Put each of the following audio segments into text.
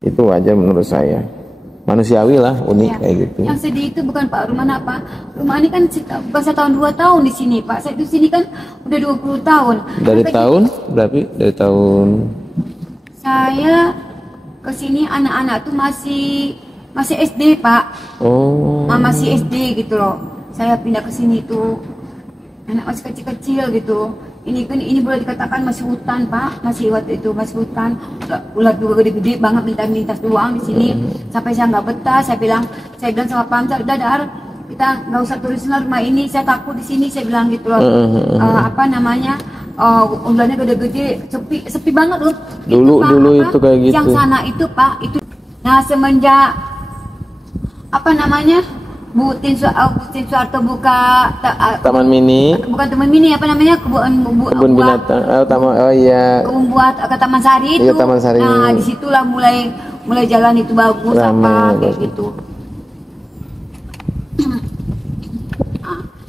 Itu wajar menurut saya. Manusiawi lah, unik Ya. kayak gitu. Yang sedih itu bukan Pak Rumana, Pak. Rumah ini kan bukan setahun 2 tahun di sini, Pak. Saya di sini kan udah 20 tahun. Dari Sampai tahun berapa? Dari tahun saya ke sini anak-anak tuh masih SD, Pak. oh. Masih SD gitu loh. Saya pindah ke sini tuh anak masih kecil-kecil gitu. Ini boleh dikatakan masih hutan, Pak. Masih waktu itu masih hutan. Ular juga gede-gede banget minta-minta doang di sini. Sampai saya nggak betah. Saya bilang sama Pamsar, udah Dar, kita nggak usah turusin rumah ini. Saya takut di sini. Saya bilang gitu loh. Apa namanya? Ularnya gede-gede, sepi banget loh. Dulu itu kayak gitu. Yang sana itu, Pak, itu. Nah, semenjak apa namanya? Bu Tin Soeharto buka Taman mini, bukan taman mini, apa namanya, kebun binatang, oh iya, kebun buat ke Taman Sari itu. Iya, Taman Sari. Nah, disitulah mulai jalan itu bagus. Ramai, apa kayak bagus. gitu.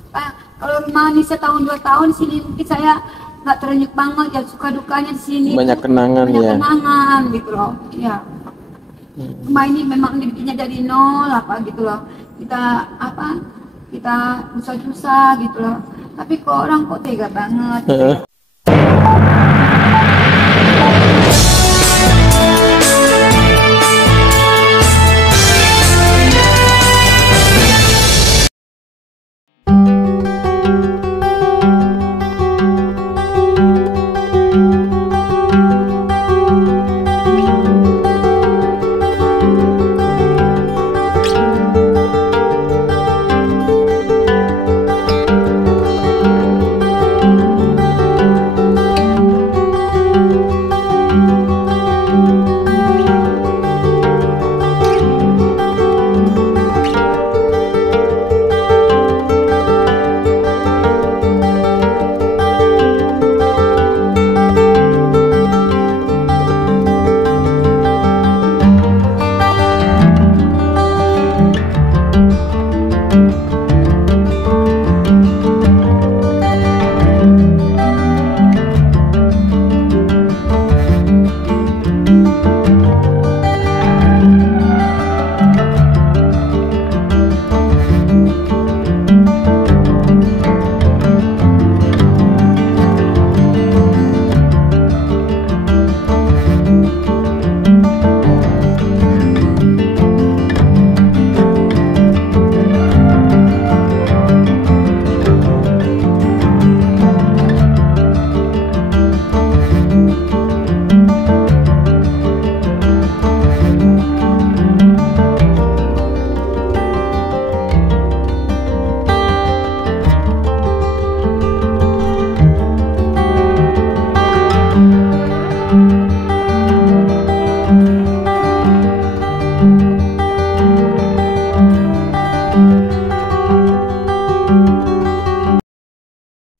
Pak, kalau rumah ini setahun 2 tahun sini mungkin saya nggak terenyuh banget ya, suka dukanya di sini. banyak kenangan Banyak ya. kenangan gitu loh. Ya. Rumah ini memang dibikinnya dari nol apa gitu loh. Kita susah-susah gitu loh. Tapi kok orang kok tega banget. Gitu ya.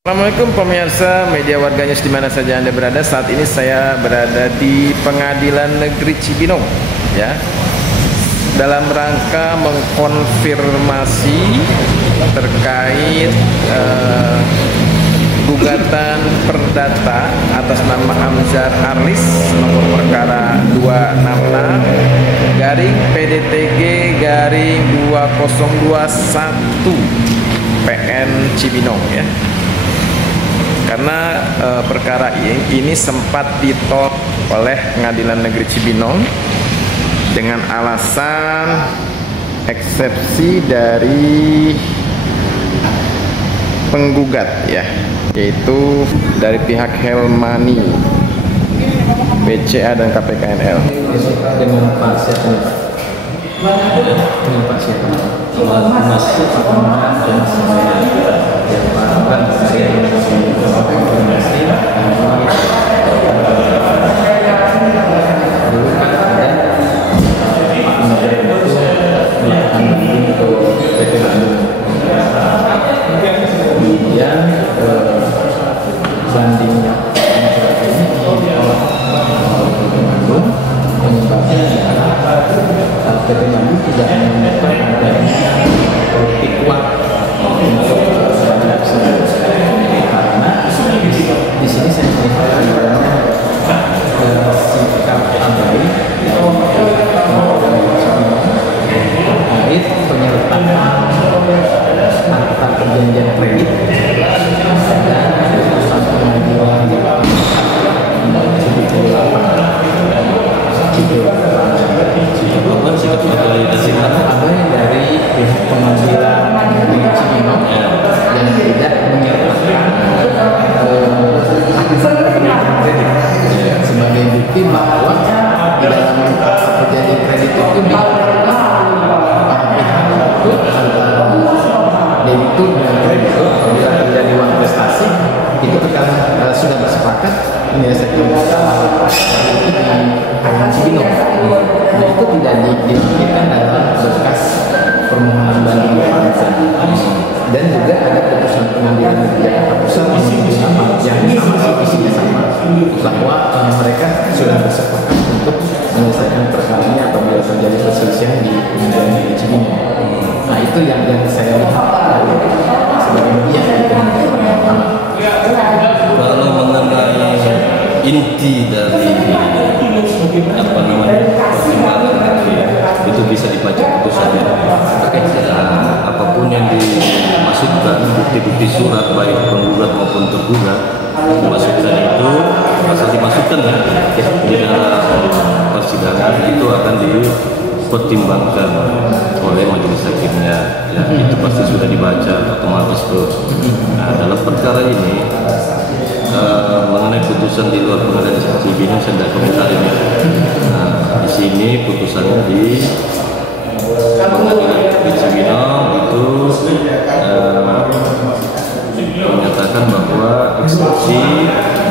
Assalamualaikum pemirsa Media Warga News di mana saja Anda berada. Saat ini saya berada di Pengadilan Negeri Cibinong ya. Dalam rangka mengkonfirmasi terkait gugatan perdata atas nama Amzar Arlis nomor perkara 266 garing PDTG garing 2021 PN Cibinong ya. Karena perkara ini sempat ditolak oleh Pengadilan Negeri Cibinong dengan alasan eksepsi dari penggugat ya, yaitu dari pihak Helmani, BCA dan KPKNL. Dengan Pak Siapa? Dengan Pak Siapa? Masuk pertemuan dan saya yang melakukan saya konfirmasi dulu kan ada Pak Menteri itu melakukan banding ke PT Bandung. Kemudian bandingnya ini ditolak PT Bandung, penyebabnya adalah PT Bandung tidak menemukan adanya bukti kuat untuk karena di sini saya melihat Apa sikap abai dari mana? Abai dari pihak pengadilan negeri Cibinong yang tidak menyertakan kredit sebagai bukti bahwa di dalam perjanjian kredit itu diharapkan para pihak itu antara debitur dengan kreditur bila terjadi uang prestasi itu akan sudah bersepakat menyelesaikan itu di Cibinong. Nah, itu tidak dipikirkan dalam berkas permohonan banding Pansa. Dan juga ada putusan pengadilan negeri Jakarta Pusat yang sama isinya sama bahwa mereka sudah bersepakat untuk menyelesaikan perkaranya apabila terjadi perselisihan di pengadilan negeri Cibinong. Nah, itu yang saya lihat sebagai media Kalau mengenai inti dari apa namanya pertimbangan itu bisa dibaca putusannya. Apapun yang dimaksudkan, bukti-bukti surat baik penggugat maupun tergugat dimasukkan itu asal dimasukkan ya di dalam persidangan itu akan dipertimbangkan oleh majelis hakimnya. Ya, itu pasti sudah dibaca otomatis tuh. Nah, dalam perkara ini mengenai putusan di luar pengadilan Cibinong saya tidak komentarin ya. Nah, di sini putusannya di pengadilan negeri Cibinong itu menyatakan bahwa eksepsi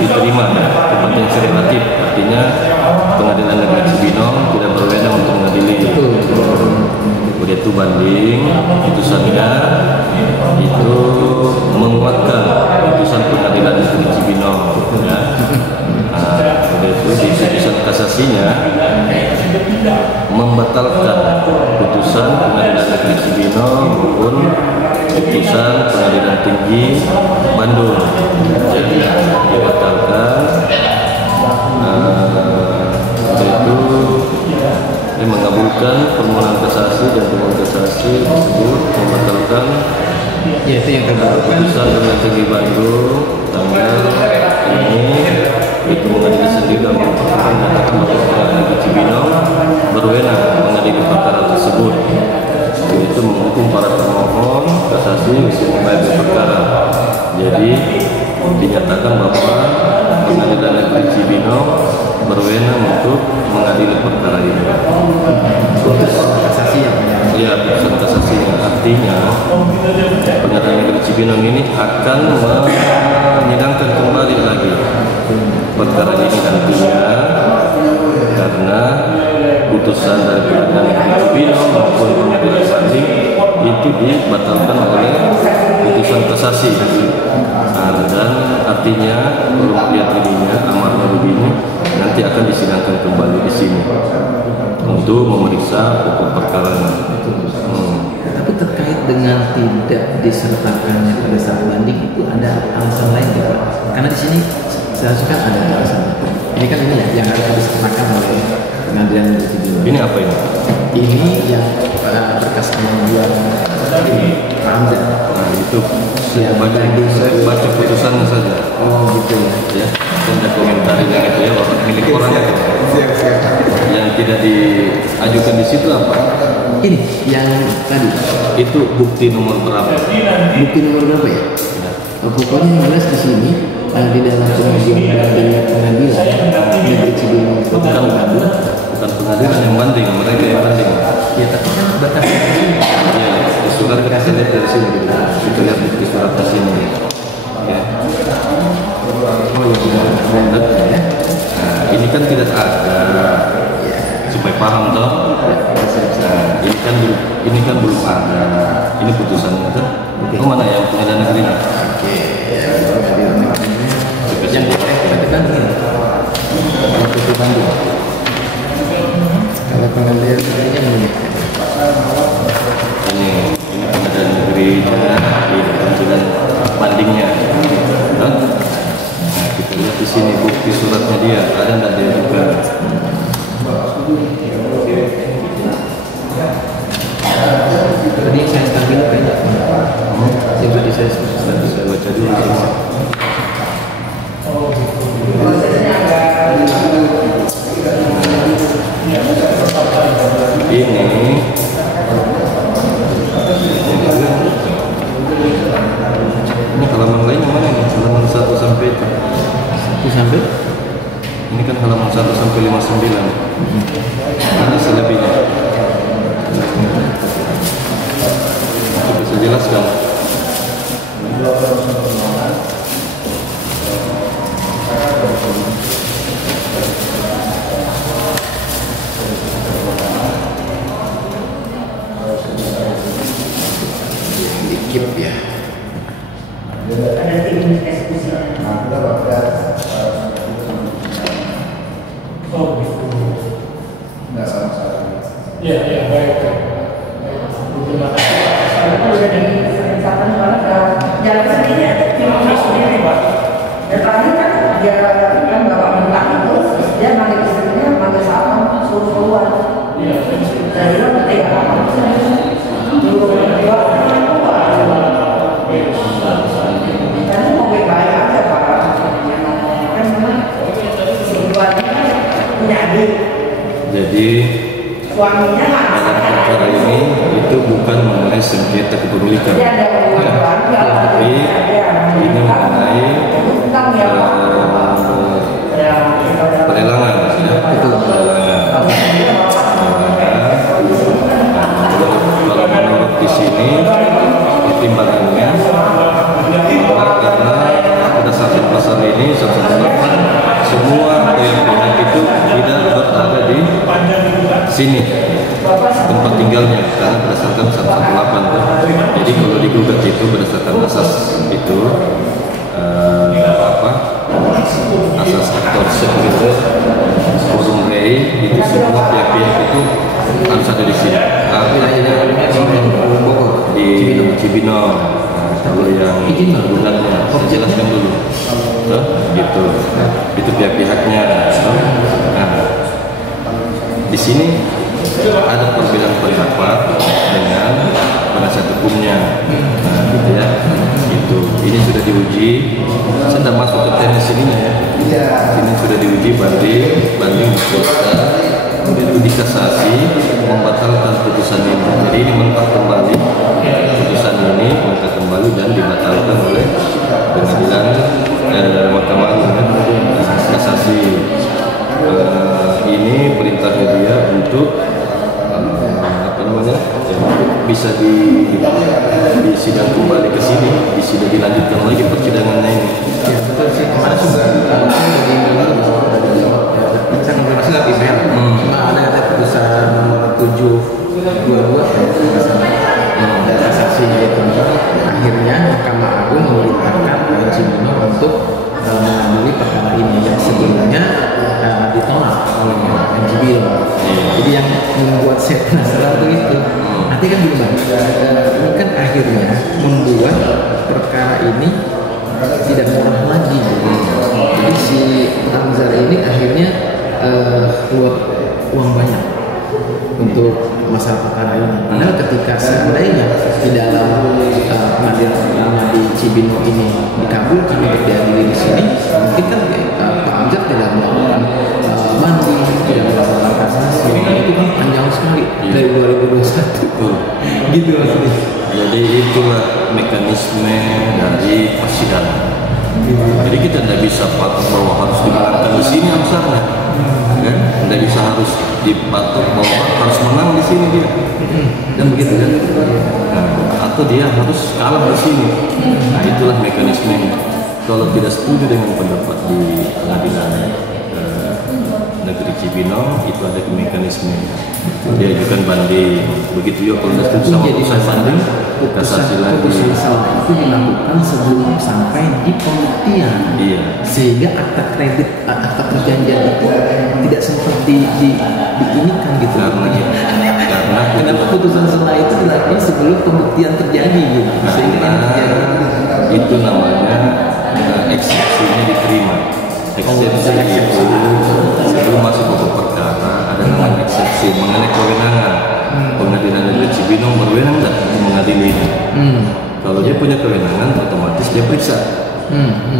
diterima kompetensi relatif, artinya pengadilan negeri Cibinong tidak berwenang untuk mengadili itu. Kemudian itu banding putusannya itu menguatkan putusan pengadilan negeri Cibinong ya. Kemudian itu di putusan kasasinya membatalkan putusan pengadilan negeri Cibinong maupun putusan pengadilan tinggi Bandung. Jadi dibatalkan. Itu mengabulkan permohonan kasasi dan permohonan kasasi tersebut membatalkan ya, itu yang terbarukan putusan pengadilan tinggi Bandung tanggal ini itu mengadili sendiri dan menyatakan bahwa pengadilan negeri Cibinong berwenang mengadili perkara tersebut, yaitu menghukum para termohon kasasi untuk membayar perkara. Jadi dinyatakan bahwa pengadilan negeri Cibinong berwenang untuk mengadili perkara ini. putusan kasasi yang Ya, putusan kasasi artinya pengadilan negeri Cibinong ini akan menyidangkan kembali lagi perkara ini nantinya karena putusan dari pengadilan negeri Cibinong maupun pengadilan banding itu dibatalkan oleh putusan kasasi. Dan artinya kalau melihat ininya amarnya begini nanti akan disidangkan kembali di sini untuk memeriksa pokok perkara. Tapi terkait dengan tidak disertakannya pada saat banding itu ada alasan lain tidak? Karena di sini seharusnya kan ada alasan. Ini kan ini ya yang harus disertakan oleh pengadilan negeri Cibinong. Ini apa ini? Ini yang berkas pengaduan ini Hamzah. Nah, itu saya baca putusannya saja. Oh gitu Ya, saya tidak komentarin yang itu ya, bapak milik orang itu. Yang tidak diajukan di situ apa? Ini yang tadi Itu bukti nomor berapa? bukti nomor berapa ya? Pokoknya yang jelas di sini di dalam pengajuan dari pengadilan negeri Cibinong Kota Bandung. Bukan pengadilan yang banding, mereka yang banding. Ya tapi kan batasnya di sini. Ya, di surat kasih lihat dari sini. Kita lihat di surat kasih ini. Ya. Oh ya sudah ada ya. Nah, ini kan tidak ada. Supaya paham toh. Nah, ini kan belum ada. Ini putusannya kan. Oh, mana yang pengadilan negerinya? Oke, ya pengadilan negerinya. Yang katakan ini. Putusan Bandung. Kalau pengadilan negerinya menunjukkan. Ini pengadilan negerinya, ini pengadilan bandingnya. Nah, kita lihat di sini bukti suratnya dia ada nggak dia juga. Tadi saya tampil banyak. Coba di saya baca dulu. Ini halaman lain yang mana nih? Halaman 1 sampai itu. 1 sampai? Ini kan halaman 1 sampai 59. Ada selebihnya. Itu bisa jelaskan. Dikit ya. Ada tim eksekusi. Iya, baik. Terima kasih. Kalau udah direncanakan jalan sendiri, tim sendiri, Pak. Dan terakhir kan dia kan bapak mentang itu, dia manggil istrinya, manggil salam, suruh keluar. Dari lo ketika dulu berdua, kan mau baik-baik aja Pak. Kan memang keduanya punya adik. Jadi Suaminya dalam perkara ini itu bukan mengenai sengketa kepemilikan, tapi ini mengenai pelelangan, ya. Kalau menurut di sini pertimbangannya karena berdasarkan pasal ini 118 semua pihak itu tidak berada di sini tempat tinggalnya karena berdasarkan 118 tuh. Jadi kalau digugat itu berdasarkan asas itu asas aktorship gitu, forum rei itu semua pihak-pihak itu harus ada di sini. Di Cibinong. Kalau yang gunanya saya jelaskan dulu. Gitu. Itu pihak-pihaknya. Nah, di sini ada perbedaan pendapat dengan penasihat hukumnya. Nah, gitu ya. Itu. Ini sudah diuji. Saya tidak masuk ke teknis ini ya. Ini sudah diuji banding kemudian dikasasi membatalkan putusan ini. Jadi ini mentah kembali putusan ini mentah kembali dan dibatalkan oleh pengadilan Mahkamah Kasasi. Ini perintahnya dia untuk bisa di sidang kembali ke sini, sidang dilanjutkan lagi persidangannya ini. Ya betul sih. Kemarin sudah saya konfirmasi lewat email. Cuma ada putusan nomor 722 dari kasasinya itu. Akhirnya Mahkamah Agung memerintahkan Pn Cibinong untuk mengadili perkara ini yang sebelumnya ditolak oleh Pn Cibinong. Jadi yang membuat saya penasaran itu nanti kan gimana? Ini kan akhirnya membuat perkara ini tidak murah lagi. Jadi si Amzar ini akhirnya keluar uang banyak untuk masalah perkara ini. Padahal ketika seandainya di dalam pengadilan pertama di Cibinong ini dikabulkan untuk diadili di sini, mungkin kan Pak Amzar tidak melakukan banding, tidak melakukan kasasi. Itu kan panjang sekali dari 2021. Gitu maksudnya. Jadi itulah mekanisme dari persidangan. Jadi kita tidak bisa patok bahwa harus dimenangkan di sini Amzarnya, kan? Tidak bisa harus dipatok bahwa harus menang di sini dia, dan begitu kan? Atau dia harus kalah di sini. Nah itulah mekanismenya. Kalau tidak setuju dengan pendapat di pengadilan negeri Cibinong itu ada mekanisme dia ajukan banding. Begitu juga kalau tidak setuju sama putusan banding kasasi lagi. Putusan salah itu dilakukan sebelum sampai di pembuktian. Iya. Sehingga akta kredit, akta perjanjian itu tidak sempat diinikan gitu. Karena putusan salah itu dilakukan sebelum pembuktian terjadi gitu. Sehingga itu namanya eksepsinya diterima. Eksepsi itu sebelum masuk pokok perkara ada namanya eksepsi mengenai kewenangan. Pengadilan negeri Cibinong berwenang tidak untuk mengadili ini. Kalau dia punya kewenangan otomatis dia periksa.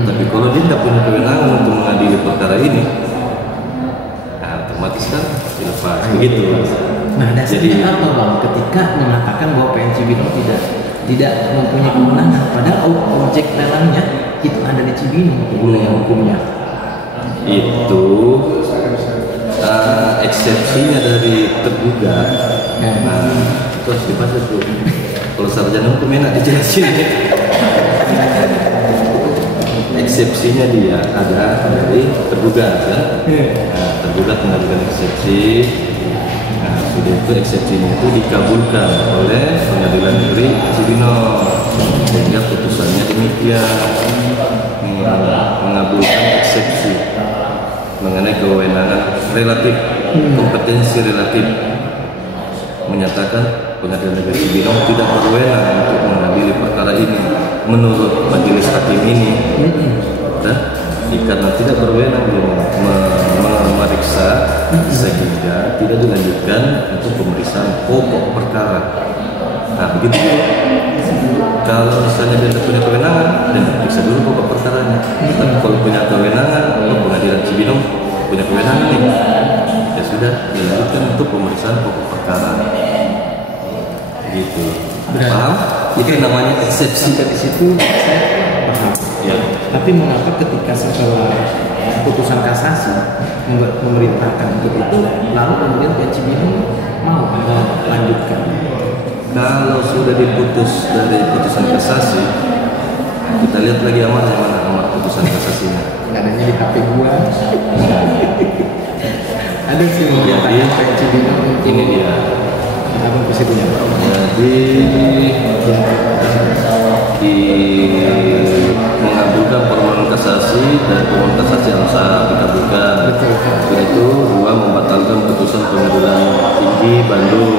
Tapi kalau dia tidak punya kewenangan untuk mengadili perkara ini, nah, otomatis kan dilepas begitu. Nah, dasarnya apa bang? Ketika mengatakan bahwa PN Cibinong tidak mempunyai kewenangan, padahal objek lelangnya itu ada di Cibinong wilayah hukumnya. Itu eksepsinya dari tergugat. Nah, itu harus dibaca tuh. Kalau sarjana hukum enak dijelasin. Eksepsinya dia ada dari tergugat kan? Nah, tergugat mengajukan eksepsi. Nah, sudah itu eksepsinya itu dikabulkan oleh Pengadilan Negeri Cibinong sehingga putusannya demikian mengabulkan eksepsi mengenai kewenangan relatif, kompetensi relatif, menyatakan Pengadilan Negeri Cibinong tidak berwenang untuk mengadili perkara ini menurut majelis hakim ini. Karena tidak berwenang memeriksa sehingga tidak dilanjutkan untuk pemeriksaan pokok perkara. Nah begitu. Kalau misalnya dia tidak punya kewenangan, dan periksa dulu pokok perkaranya. Tapi kalau punya kewenangan, Pengadilan Cibinong punya kewenangan nih, ya sudah dilanjutkan untuk pemeriksaan pokok perkara. Gitu. Paham? Itu namanya eksepsi. Sampai di situ saya paham. Ya. Tapi mengapa ketika setelah putusan kasasi memerintahkan untuk itu, lalu kemudian PN Cibinong mau melanjutkan? Kalau sudah diputus dari putusan kasasi, kita lihat lagi amarnya mana amar putusan kasasinya. Adanya di HP gua. Ada sih memerintahkan PN Cibinong untuk ini dia. Abang pasti punya. Jadi mengabulkan permohonan kasasi dan permohonan kasasi yang sah dikabulkan. Setelah itu dua membatalkan putusan Pengadilan Tinggi Bandung.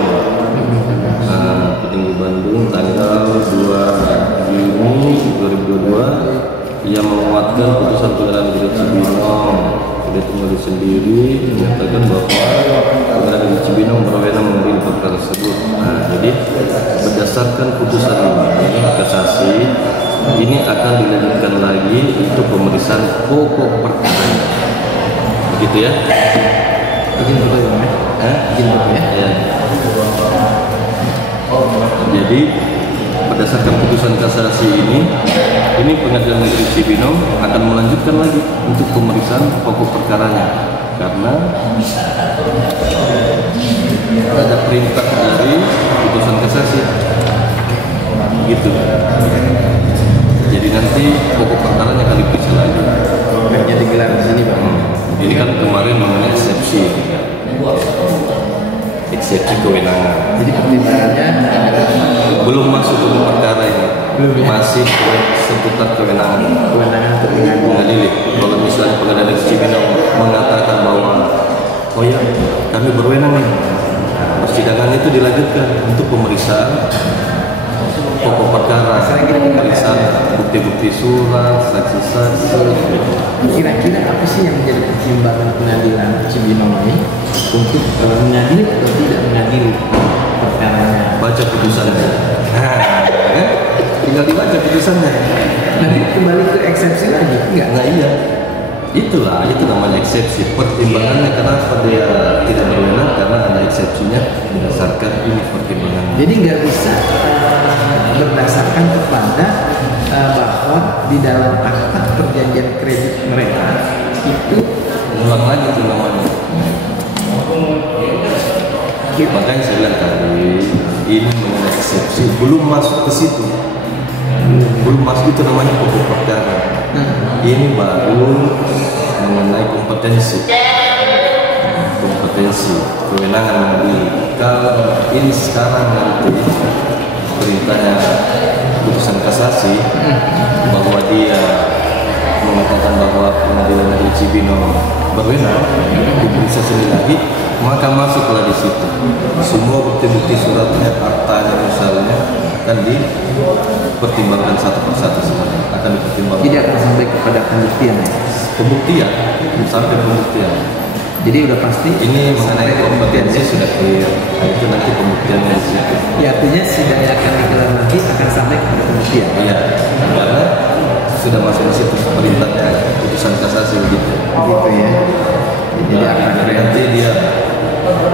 Tinggi Bandung tanggal 2 Juni 2022 ia menguatkan putusan Pengadilan Negeri Cibinong. Sudah tunggu sendiri menyatakan bahwa Pengadilan Negeri Cibinong berwenang mengadili perkara tersebut. Nah, jadi berdasarkan putusan ini kasasi ini akan dilanjutkan lagi untuk pemeriksaan pokok perkara. Begitu ya? Bikin foto ya? Bikin foto ya? Ya. Jadi berdasarkan putusan kasasi ini Pengadilan Negeri Cibinong akan melanjutkan lagi untuk pemeriksaan pokok perkaranya karena ada perintah dari putusan kasasi. Gitu. Jadi nanti pokok perkaranya akan diperiksa lagi. Banyak digelar di sini bang. Ini kan kemarin mengenai eksepsi kewenangan. Jadi pertimbangannya Belum masuk ke perkara ini. Masih seputar kewenangan untuk mengadili. Kalau misalnya Pengadilan Negeri Cibinong mengatakan bahwa oh ya kami berwenang nih, persidangan itu dilanjutkan untuk pemeriksaan pokok perkara, pemeriksaan bukti-bukti surat, saksi-saksi. Kira-kira apa sih yang menjadi pertimbangan Pengadilan Cibinong ini untuk mengadili atau tidak mengadili perkaranya? Baca putusannya. Tinggal dibaca putusannya. Nanti kembali ke eksepsi lagi, enggak? Nah iya, itu namanya eksepsi. Pertimbangannya kenapa dia tidak berwenang karena ada eksepsinya berdasarkan ini pertimbangannya. Jadi nggak bisa berdasarkan kepada bahwa di dalam akta perjanjian kredit mereka itu ulang lagi itu namanya. Makanya saya bilang tadi ini mengenai eksepsi belum masuk ke situ. Belum masuk itu namanya pokok perkara. Ini baru mengenai kompetensi kewenangan mengadili. Kalau ini sekarang nanti perintahnya putusan kasasi bahwa dia mengatakan bahwa Pengadilan Negeri Cibinong berwenang diperiksa sekali lagi, maka masuklah di situ semua bukti-bukti suratnya, aktanya misalnya akan dipertimbangkan satu persatu sebenarnya, akan dipertimbangkan. tidak akan sampai kepada pembuktian. Sampai pembuktian. Jadi udah pasti Ini mengenai kompetensi sudah clear. Nah, itu nanti pembuktiannya di situ. ya, artinya sidang yang akan digelar nanti akan sampai kepada pembuktian. Iya, karena sudah masuk di situ perintahnya putusan kasasi begitu. Begitu ya. Jadi akan Nanti dia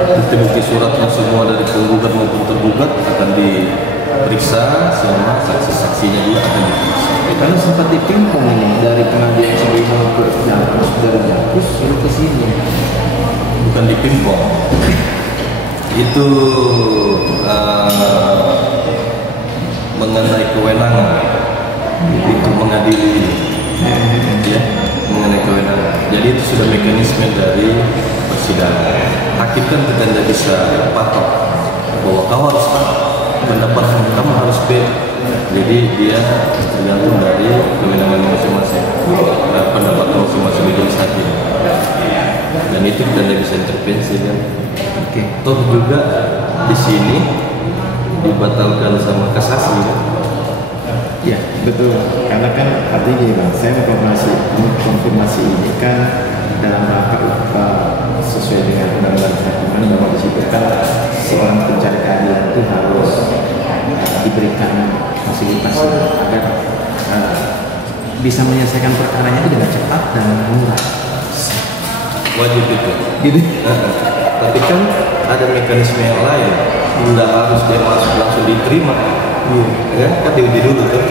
bukti-bukti suratnya semua itu mengenai kewenangan untuk mengadili ya, mengenai kewenangan. Jadi itu sudah mekanisme dari persidangan. Hakim kan tidak bisa patok bahwa kau harus A, pendapat kamu harus B. Jadi dia tergantung dari kewenangan masing-masing, pendapat masing-masing majelis hakim. Dan itu kita tidak bisa intervensi kan. Oke. Toh juga di sini dibatalkan sama kasasi kan? Ya betul, karena kan artinya gini bang, saya konfirmasi ini kan dalam rangka sesuai dengan undang-undang kehakiman bahwa di situ kan seorang pencari keadilan itu harus diberikan fasilitas agar bisa menyelesaikan perkaranya itu dengan cepat dan murah. Wajib itu. Gitu. Tapi kan ada mekanisme yang lain, tidak harus dia masuk langsung diterima. Ya, kan diuji dulu kan.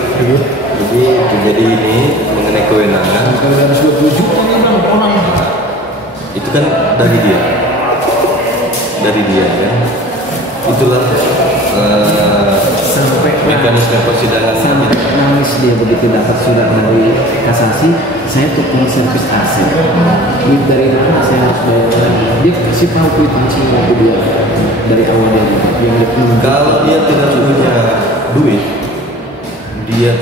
Jadi ini mengenai kewenangan. Kalau harus 20 juta nih bang, orang itu kan dari dia ya. Itulah sampai mekanisme persidangan. sampai nangis dia begitu dapat surat dari kasasi, saya tukang servis AC. Duit dari mana saya harus bayar lagi? Dia kasih tahu kwitansinya ke dia dari awal dia yang Kalau dia tidak punya duit, dia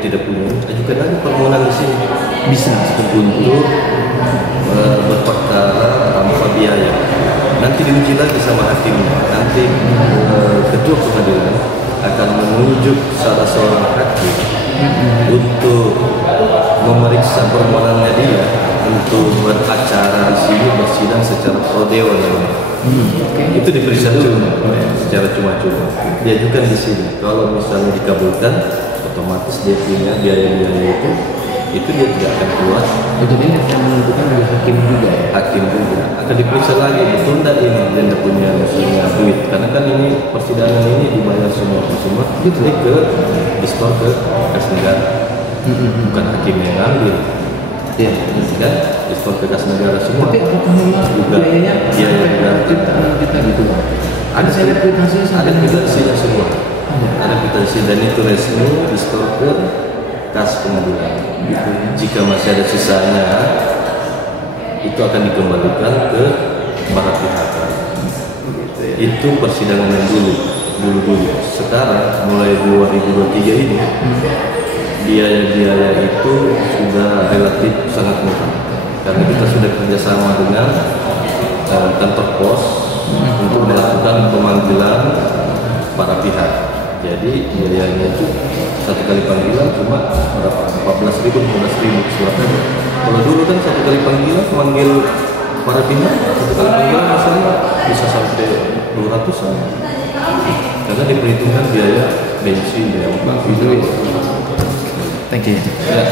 tidak punya, ajukan lagi permohonan di sini. bisa seperti itu. Untuk berperkara tanpa biaya. Nanti diuji lagi sama hakim. Nanti ketua pengadilan akan menunjuk salah seorang hakim untuk memeriksa permohonannya dia untuk beracara di sini bersidang secara pro dewan. Itu diperiksa cuma secara cuma-cuma. Diajukan di sini. Kalau misalnya dikabulkan, otomatis dia punya biaya-biaya itu dia tidak akan keluar. Jadi yang akan menentukan dari hakim juga ya? Hakim juga akan diperiksa lagi, betul tidak ini dia tidak punya misalnya duit, karena kan ini persidangan ini dibayar semua ke diskor ke kas negara, bukan hakim yang ngambil. Iya. Kan diskor ke kas negara semua. Tapi apakah memang juga biayanya juga kita gitu bang? ada Saya lihat kwitansinya ada kwitansinya semua, ada kwitansi dan itu resmi diskor ke kas pengadilan. Jika masih ada sisanya, itu akan dikembalikan ke para pihak. Itu persidangan yang dulu. Sekarang mulai 2023 ini biaya-biaya itu sudah relatif sangat murah karena kita sudah kerjasama dengan kantor pos untuk melakukan pemanggilan para pihak. Jadi biayanya itu satu kali panggilan cuma berapa? 14.000, 15.000 suratnya. Kalau dulu kan satu kali panggilan memanggil para pihak, satu kali panggilan misalnya bisa sampai 200-an. Karena diperhitungkan biaya bensin, biaya waktu. Thank you. Ya.